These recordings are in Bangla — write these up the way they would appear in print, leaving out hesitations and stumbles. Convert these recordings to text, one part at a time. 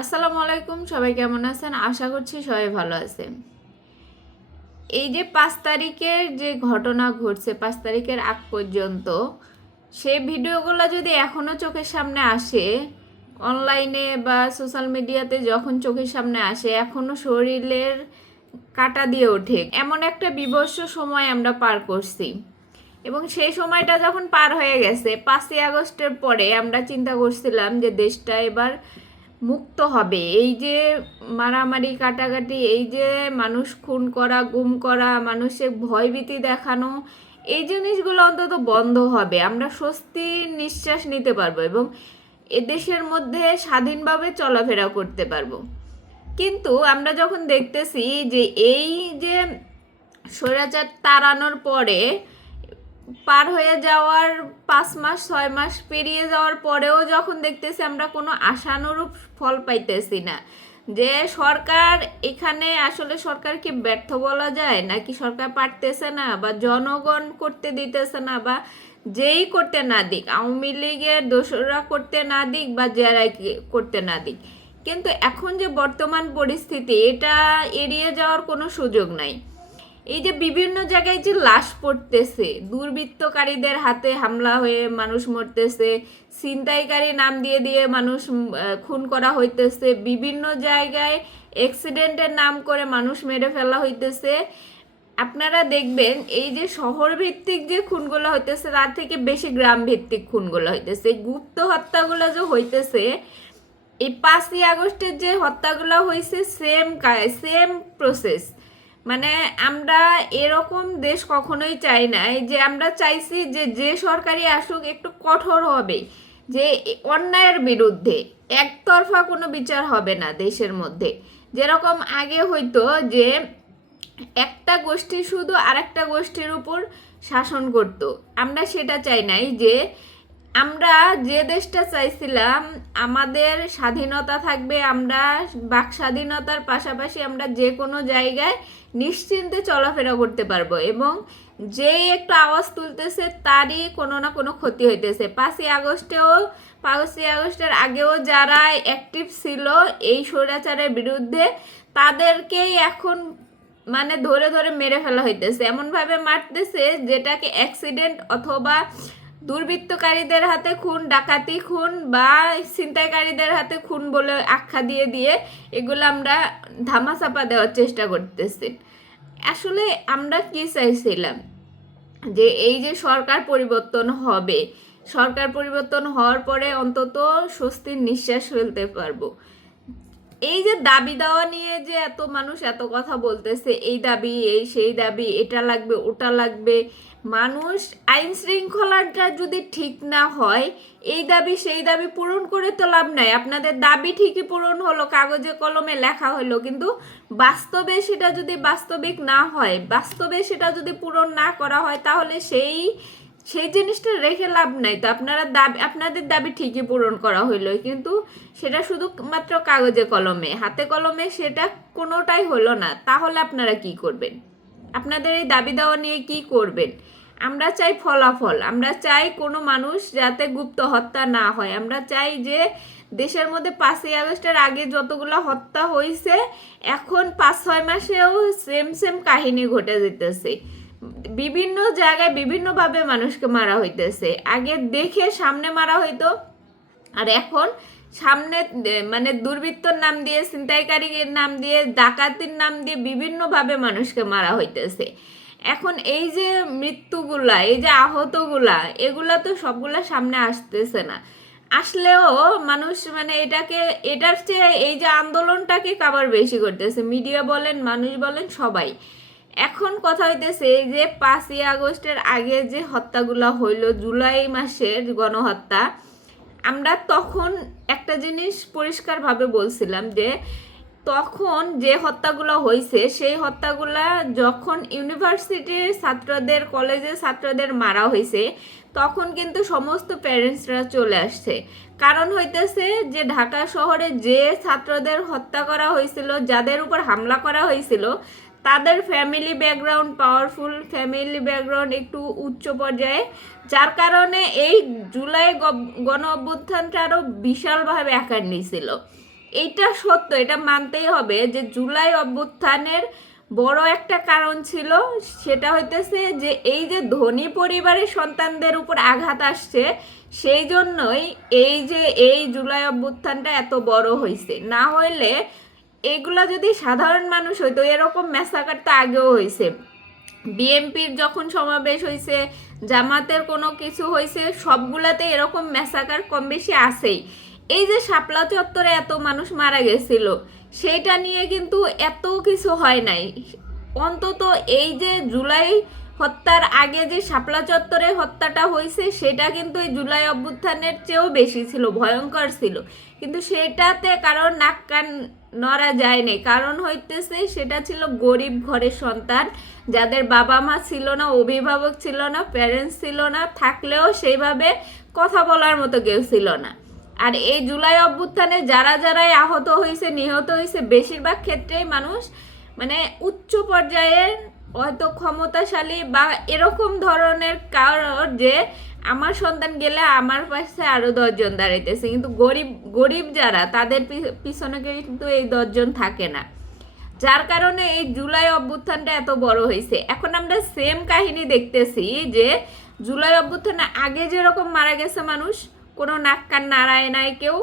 আসসালামু আলাইকুম, সবাই কেমন আছেন? আশা করছি সবাই ভালো আছেন। এই যে 5 তারিখের যে ঘটনা ঘটছে, 5 তারিখের আগ পর্যন্ত সেই ভিডিওগুলো যদি এখনো চোখের সামনে আসে, অনলাইনে বা সোশ্যাল মিডিয়াতে যখন চোখের সামনে আসে, এখনো শরীরের কাঁটা দিয়ে ওঠে। এমন একটা বিভৎস সময় আমরা পার করছি এবং সেই সময়টা যখন পার হয়ে গেছে, 5ই আগস্টের পরে আমরা চিন্তা করছিলাম যে দেশটা এবার মুক্ত হবে। এই যে মারামারি কাটাকাটি, এই যে মানুষ খুন করা, গুম করা, মানুষের ভয়ভীতি দেখানো, এই জিনিসগুলো অন্তত বন্ধ হবে, আমরা স্বস্তির নিঃশ্বাস নিতে পারবো এবং এদেশের মধ্যে স্বাধীনভাবে চলাফেরা করতে পারবো। কিন্তু আমরা যখন দেখতেছি যে এই যে স্বৈরাচার তাড়ানোর পরে পার হয়ে যাওয়ার 5 মাস 6 মাস পেরিয়ে যাওয়ার পরেও যখন দেখতেছি আমরা কোনো আশানুরূপ ফল পাইতেছি না, যে সরকার এখানে আসলে সরকার কি ব্যর্থ বলা যায় নাকি সরকার পারতেছে না, বা জনগণ করতে দিতেছে না, বা যেই করতে না দিক, আওয়ামী লীগের দোসররা করতে না দিক বা যারাই করতে না দিক, কিন্তু এখন যে বর্তমান পরিস্থিতি, এটা এড়িয়ে যাওয়ার কোনো সুযোগ নাই। এই যে বিভিন্ন জায়গায় যে লাশ পড়তেছে, দুর্বৃত্তকারীদের হাতে হামলা হয়ে মানুষ মরতেছে, ছিনতাইকারী নাম দিয়ে দিয়ে মানুষ খুন করা হইতেছে, বিভিন্ন জায়গায় অ্যাক্সিডেন্টের নাম করে মানুষ মেরে ফেলা হইতেছে। আপনারা দেখবেন এই যে শহর ভিত্তিক যে খুনগুলো হইতেছে তার থেকে বেশি গ্রাম ভিত্তিক খুনগুলো হইতেছে। গুপ্ত হত্যাগুলো যে হইতেছে, এই 5ই আগস্টের যে হত্যাগুলো হয়েছে, সেম প্রসেস। মানে আমরা এরকম দেশ কখনোই চাই না। যে আমরা চাইছি যে যে সরকারি আসুক একটু কঠোর হবে, যে অন্যায়ের বিরুদ্ধে একতরফা কোনো বিচার হবে না দেশের মধ্যে। যেরকম আগে হইতো যে একটা গোষ্ঠী শুধু আরেকটা গোষ্ঠীর উপর শাসন করত, আমরা সেটা চাই নাই। যে আমরা যে দেশটা চাইছিলাম, আমাদের স্বাধীনতা থাকবে, আমরা বাক স্বাধীনতার পাশাপাশি আমরা যে কোনো জায়গায় নিশ্চিন্তে চলাফেরা করতে পারবো এবং যেই একটু আওয়াজ তুলতেছে তারই কোনো না কোনো ক্ষতি হইতেছে। 5ই আগস্টের আগেও যারা অ্যাক্টিভ ছিল এই স্বৈরাচারের বিরুদ্ধে, তাদেরকেই এখন মানে ধরে ধরে মেরে ফেলা হইতেছে, এমনভাবে মারতেছে যেটাকে অ্যাক্সিডেন্ট অথবা দুর্বৃত্তকারীদের হাতে খুন, ডাকাতি খুন বা ছিনতাইকারীদের হাতে খুন বলে আখ্যা দিয়ে দিয়ে এগুলো আমরা ধামাচাপা দেওয়ার চেষ্টা করতেছি। আসলে আমরা কি চাইছিলাম, যে এই যে সরকার পরিবর্তন হবে, সরকার পরিবর্তন হওয়ার পরে অন্তত স্বস্তির নিঃশ্বাস ফেলতে পারবো। এই যে দাবি দেওয়া নিয়ে যে এত মানুষ এত কথা বলতেছে, এই দাবি, এই সেই দাবি, এটা লাগবে ওটা লাগবে, মানুষ আইন শৃঙ্খলাটা যদি ঠিক না হয়, এই দাবি সেই দাবি পূরণ করে তো লাভ নাই। আপনাদের দাবি ঠিকই পূরণ হলো, কাগজে কলমে লেখা হলো, কিন্তু বাস্তবে সেটা যদি বাস্তবিক না হয়, বাস্তবে সেটা যদি পূরণ না করা হয়, তাহলে সেই সেই জিনিসটা রেখে লাভ নাই। তো আপনাদের দাবি ঠিকই পূরণ করা হইলো, কিন্তু সেটা শুধুমাত্র কাগজে কলমে, হাতে কলমে সেটা কোনোটাই হলো না। তাহলে আপনারা কি করবেন? আপনাদের এই দাবি দেওয়া নিয়ে কি করবেন? আমরা চাই ফলাফল, আমরা চাই কোনো মানুষ যাতে গুপ্ত হত্যা না হয়। আমরা চাই যে দেশের মধ্যে 5ই আগস্টের আগে যতগুলো হত্যা হয়েছে, এখন 5-6 মাসেও সেম কাহিনী ঘটে যেতেছে। বিভিন্ন জায়গায় বিভিন্নভাবে মানুষকে মারা হইতেছে। আগে দেখে সামনে মারা হইতো, আর এখন সামনে মানে দুর্বৃত্তর নাম দিয়ে, ছিনতাইকারীর নাম দিয়ে, ডাকাতির নাম দিয়ে বিভিন্নভাবে মানুষকে মারা হইতেছে। এখন এই যে মৃত্যুগুলা, এই যে আহতগুলা, এগুলা তো সবগুলা সামনে আসতেছে না। আসলেও মানুষ মানে এটার চেয়ে এই যে আন্দোলনটাকে কাবার বেশি করতেছে, মিডিয়া বলেন, মানুষ বলেন, সবাই। এখন কথা হইতেছে যে 5ই আগস্টের আগে যে হত্যাগুলো হইল, জুলাই মাসের গণহত্যা, আমরা তখন একটা জিনিস পরিষ্কারভাবে বলছিলাম যে তখন যে হত্যাগুলো হয়েছে, সেই হত্যাগুলা যখন ইউনিভার্সিটির ছাত্রদের, কলেজের ছাত্রদের মারা হয়েছে, তখন কিন্তু সমস্ত প্যারেন্টসরা চলে আসছে। কারণ হইতেছে যে ঢাকা শহরে যে ছাত্রদের হত্যা করা হয়েছিল, যাদের উপর হামলা করা হয়েছিল, তাদের family background powerful, family background একটু উচ্চ পর্যায়ে, যার কারণে এই জুলাই গণ অভ্যুত্থানটা আরও বিশালভাবে আকার নিয়েছিল। এইটা সত্য, এটা মানতেই হবে যে জুলাই অভ্যুত্থানের বড় একটা কারণ ছিল, সেটা হইতেছে যে এই যে ধনী পরিবারের সন্তানদের উপর আঘাত আসছে, সেই জন্যই এই যে এই জুলাই অভ্যুত্থানটা এত বড় হয়েছে। না হইলে এগুলা যদি সাধারণ মানুষ হইতো, এরকম ম্যাসাকার তো আগেও হয়েছে। বিএনপির যখন সমাবেশ হয়েছে, জামাতের কোনো কিছু হয়েছে, সবগুলাতে এরকম ম্যাসাকার কম বেশি আছেই। এই যে শাপলা চত্বরে এত মানুষ মারা গেছিল, সেইটা নিয়ে কিন্তু এত কিছু হয় নাই। অন্তত এই যে জুলাই হত্যার আগে যে শাপলা চত্বরে হত্যাটা হয়েছে, সেটা কিন্তু এই জুলাই অভ্যুত্থানের চেয়েও বেশি ছিল, ভয়ঙ্কর ছিল। কিন্তু সেটাতে কারণ নাক কান নড়া যায়নি, কারণ হইতেছে সেটা ছিল গরিব ঘরের সন্তান, যাদের বাবা মা ছিল না, অভিভাবক ছিল না, প্যারেন্টস ছিল না, থাকলেও সেইভাবে কথা বলার মতো কেউ ছিল না। আর এই জুলাই অভ্যুত্থানে যারা যারাই আহত হয়েছে, নিহত হয়েছে, বেশিরভাগ ক্ষেত্রেই মানুষ মানে উচ্চ পর্যায়ের হয়তো ক্ষমতাশালী বা এরকম ধরনের কারণ, যে আমার সন্তান গেলে আমার পাশে আরো 10 জন দাঁড়াইতেছে, কিন্তু গরিব গরিব যারা, তাদের পিছনে কিন্তু এই 10 জন থাকে না। যার কারণে এই জুলাই অভ্যুত্থানটা এত বড় হয়েছে। এখন আমরা সেম কাহিনী দেখতেছি যে জুলাই অভ্যুত্থানে আগে যেরকম মারা গেছে মানুষ, কোনো নাক কান নাড়ায় নাই কেউ,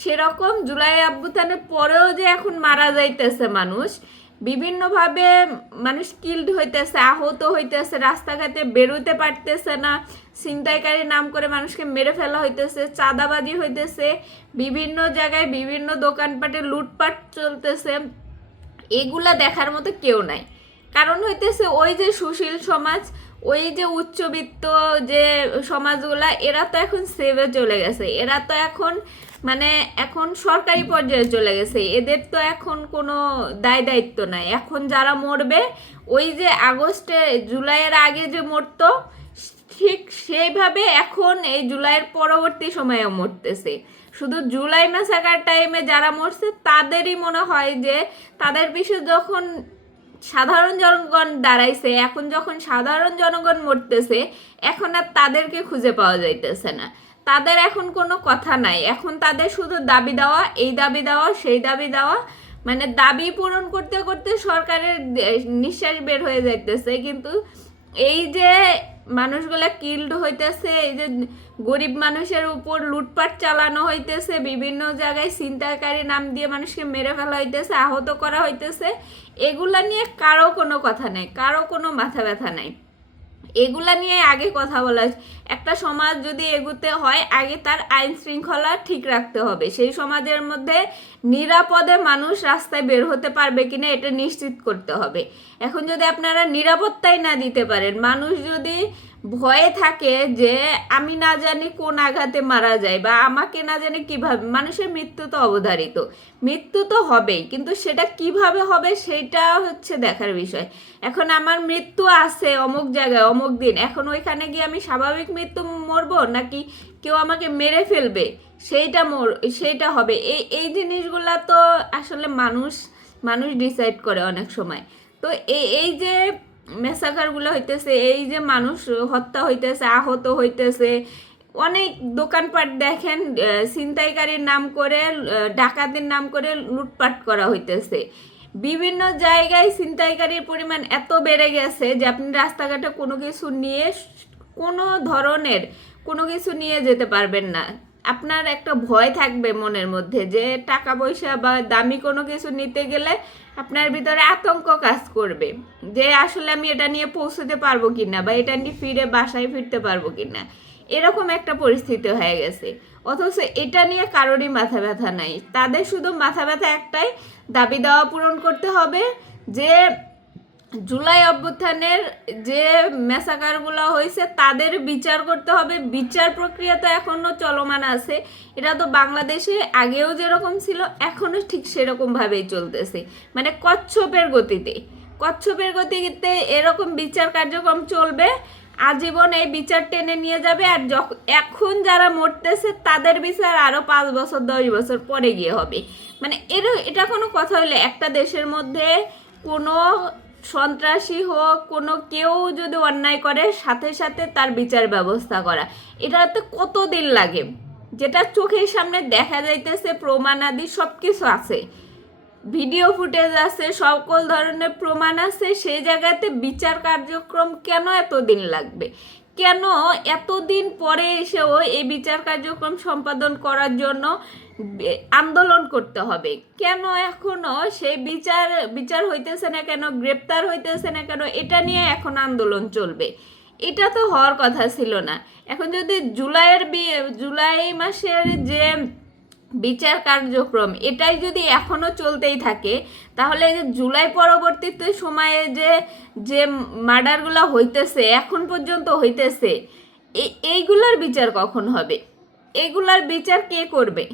সেরকম জুলাই অভ্যুত্থানের পরেও যে এখন মারা যাইতেছে মানুষ, বিভিন্নভাবে মানুষ কিল্ড হইতেছে, আহত হইতেছে, রাস্তাঘাটে বেরোতে পারতেছে না, ছিনতাইকারীর নাম করে মানুষকে মেরে ফেলা হইতেছে, চাঁদাবাজি হইতেছে, বিভিন্ন জায়গায় বিভিন্ন দোকানপাটে লুটপাট চলতেছে, এগুলা দেখার মতো কেউ নাই। কারণ হইতেছে ওই যে সুশীল সমাজ, ওই যে উচ্চবিত্ত যে সমাজগুলা, এরা তো এখন সেভে চলে গেছে, এরা তো এখন মানে এখন সরকারি পর্যায়ে চলে গেছে, এদের তো এখন কোনো দায় দায়িত্ব নাই। এখন যারা মরবে, ওই যে আগস্টে জুলাইয়ের আগে যে মরতো, ঠিক সেইভাবে এখন এই জুলাইয়ের পরবর্তী সময়েও মরতেছে। শুধু জুলাই ম্যাসাকার টাইমে যারা মরছে, তাদেরই মনে হয় যে তাদের পিছনে যখন সাধারণ জনগণ দাঁড়াইছে, এখন যখন সাধারণ জনগণ মরতেছে, এখন আর তাদেরকে খুঁজে পাওয়া যাইতেছে না। তাদের এখন কোনো কথা নাই, এখন তাদের শুধু দাবি দেওয়া, এই দাবি দেওয়া, সেই দাবি দেওয়া, মানে দাবি পূরণ করতে করতে সরকারের নিঃশ্বাস বের হয়ে যাইতেছে। কিন্তু এই যে মানুষগুলা কিল্ড হইতেছে, এই যে গরিব মানুষের উপর লুটপাট চালানো হইতেছে, বিভিন্ন জায়গায় ছিনতাইকারী নাম দিয়ে মানুষকে মেরে ফেলা হইতেছে, আহত করা হইতেছে, এগুলা নিয়ে কারো কোনো কথা নেই, কারো কোনো মাথা ব্যথা নাই। এগুলা নিয়ে আগে কথা বলা, একটা সমাজ যদি এগুতে হয়, আগে তার আইন শৃঙ্খলা ঠিক রাখতে হবে, সেই সমাজের মধ্যে নিরাপদে মানুষ রাস্তায় বের হতে পারবে কিনা এটা নিশ্চিত করতে হবে। এখন যদি আপনারা নিরাপত্তাই না দিতে পারেন, মানুষ যদি ভয়ে থাকে যে আমি না জানি কোন আঘাতে মারা যায়, বা আমাকে না জানি কিভাবে, মানুষের মৃত্যু তো অবধারিত, মৃত্যু তো হবেই, কিন্তু সেটা কিভাবে হবে সেটা হচ্ছে দেখার বিষয়। এখন আমার মৃত্যু আছে অমুক জায়গায় অমুক দিন, এখন ওইখানে গিয়ে আমি স্বাভাবিক মৃত্যু মরবো, নাকি কেউ আমাকে মেরে ফেলবে, সেইটা হবে। এই এই জিনিসগুলা তো আসলে মানুষ মানুষ ডিসাইড করে অনেক সময়। তো এই যে মেসাকারগুলো হইতেছে, এই যে মানুষ হত্যা হইতেছে, আহত হইতেছে, অনেক দোকানপাট দেখেন ছিনতাইকারীর নাম করে, ডাকাতির নাম করে লুটপাট করা হইতেছে। বিভিন্ন জায়গায় ছিনতাইকারীর পরিমাণ এত বেড়ে গেছে যে আপনি রাস্তাঘাটে কোনো কিছু নিয়ে, কোনো ধরনের কোনো কিছু নিয়ে যেতে পারবেন না। আপনার একটা ভয় থাকবে মনের মধ্যে যে টাকা পয়সা বা দামি কোনো কিছু নিতে গেলে আপনার ভিতরে আতঙ্ক কাজ করবে যে আসলে আমি এটা নিয়ে পৌঁছতে পারবো কিনা, বা এটা নিয়ে ফিরে বাসায় ফিরতে পারবো কিনা, এরকম একটা পরিস্থিতি হয়ে গেছে। অথচ এটা নিয়ে কারোরই মাথা ব্যথা নাই, তাদের শুধু মাথা ব্যথা একটাই, দাবি দেওয়া পূরণ করতে হবে, যে জুলাই অভ্যুত্থানের যে ম্যাসাকারগুলো হয়েছে তাদের বিচার করতে হবে। বিচার প্রক্রিয়া তো এখনো চলমান আছে, এটা তো বাংলাদেশে আগেও যেরকম ছিল এখনো ঠিক সেরকম ভাবেই চলতেছে, মানে কচ্ছপের গতিতে এরকম বিচার কার্যক্রম চলবে, আজীবন এই বিচার টেনে নিয়ে যাবে। আর এখন যারা মরতেছে তাদের বিচার আরো 5 বছর 10 বছর পরে গিয়ে হবে। মানে এটা কোনো কথা হইলে, একটা দেশের মধ্যে কোনো সন্ত্রাসী হোক, কোনো কেউ যদি অন্যায় করে, সাথে সাথে তার বিচার ব্যবস্থা করা, এটাতে কতদিন লাগে? যেটা চোখের সামনে দেখা যাইতেছে, প্রমাণাদি সব কিছু আছে, ভিডিও ফুটেজ আছে, সকল ধরনের প্রমাণ আছে, সেই জায়গাতে বিচার কার্যক্রম কেন এতদিন লাগবে? কেন এতদিন পরে এসেও এই বিচার কার্যক্রম সম্পাদন করার জন্য আন্দোলন করতে হবে? কেন এখনো সেই বিচার হইতেছে না কেন, গ্রেপ্তার হইতেছে না কেন, এটা নিয়ে এখন আন্দোলন চলবে? এটা তো হওয়ার কথা ছিল না। এখন যদি জুলাই মাসের যে বিচার কার্যক্রম এটাই যদি এখনো চলতেই থাকে, তাহলে যে জুলাই পরবর্তীতে সময়ে যে যে মার্ডারগুলো হইতেছে, এখন পর্যন্ত হইতেছে, এইগুলার বিচার কখন হবে? এইগুলার বিচার কে করবে?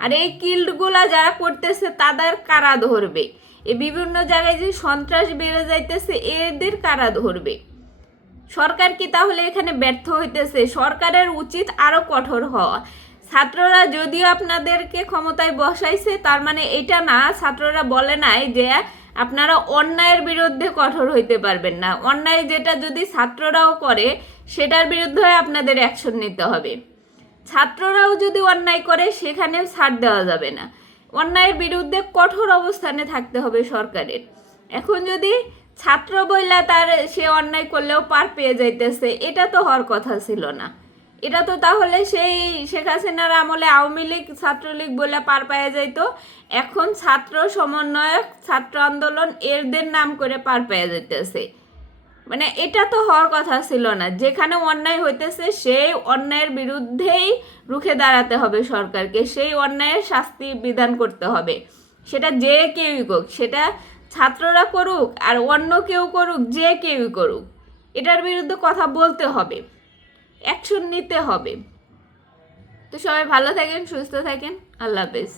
আর এই কিল্ডগুলা যারা করতেছে তাদের কারা ধরবে? এই বিভিন্ন জায়গায় যে সন্ত্রাস বেড়ে যাইতেছে, এদের কারা ধরবে? সরকার কি তাহলে এখানে ব্যর্থ হইতেছে? সরকারের উচিত আরো কঠোর হওয়া। ছাত্ররা যদিও আপনাদেরকে ক্ষমতায় বসাইছে, তার মানে এটা না, ছাত্ররা বলে নাই যে আপনারা অন্যায়ের বিরুদ্ধে কঠোর হইতে পারবেন না। অন্যায় যেটা যদি ছাত্ররাও করে, সেটার বিরুদ্ধে আপনাদের অ্যাকশন নিতে হবে। ছাত্ররাও যদি অন্যায় করে, সেখানেও ছাড় দেওয়া যাবে না। অন্যায়ের বিরুদ্ধে কঠোর অবস্থানে থাকতে হবে সরকারের। এখন যদি ছাত্র বইলা সে অন্যায় করলেও পার পেয়ে যাইতেছে, এটা তো হওয়ার কথা ছিল না। এটা তো তাহলে সেই শেখ হাসিনার আমলে আওয়ামী লীগ ছাত্রলীগ বলে পার পাওয়া যাইতো, এখন ছাত্র সমন্বয়ক, ছাত্র আন্দোলন এদের নাম করে পার পেয়ে যাইতেছে। মানে এটা তো হওয়ার কথা ছিল না। যেখানে অন্যায় হইতেছে সেই অন্যায়ের বিরুদ্ধেই রুখে দাঁড়াতে হবে সরকারকে, সেই অন্যায়ের শাস্তি বিধান করতে হবে। সেটা যে কেউই করুক, সেটা ছাত্ররা করুক আর অন্য কেউ করুক, যে কেউই করুক, এটার বিরুদ্ধে কথা বলতে হবে, অ্যাকশন নিতে হবে। তো সবাই ভালো থাকেন, সুস্থ থাকেন, আল্লাহ হাফেজ।